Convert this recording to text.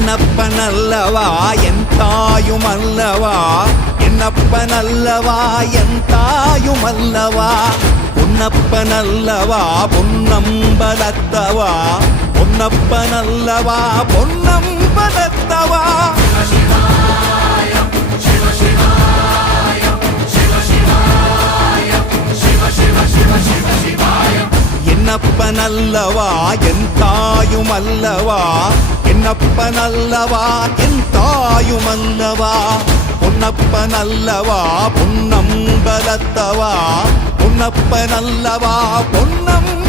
என்னப்பனல்லவா என் தாயுமல்லவா, என்னப்பனல்லவா என் தாயுமல்லவா, பொன்னப்பனல்லவா பொன்னம்பலத்தவா, பொன்னப்பனல்லவா பொன்னம்பலத்தவா. என்னப்பனல்லவா என் தாயுமல்லவா, என்னப்பனல்லவா என் தாயுமல்லவா, பொன்னப்பனல்லவா பொன்னம்பலத்தவா, பொன்னப்பனல்லவா பொன்னம்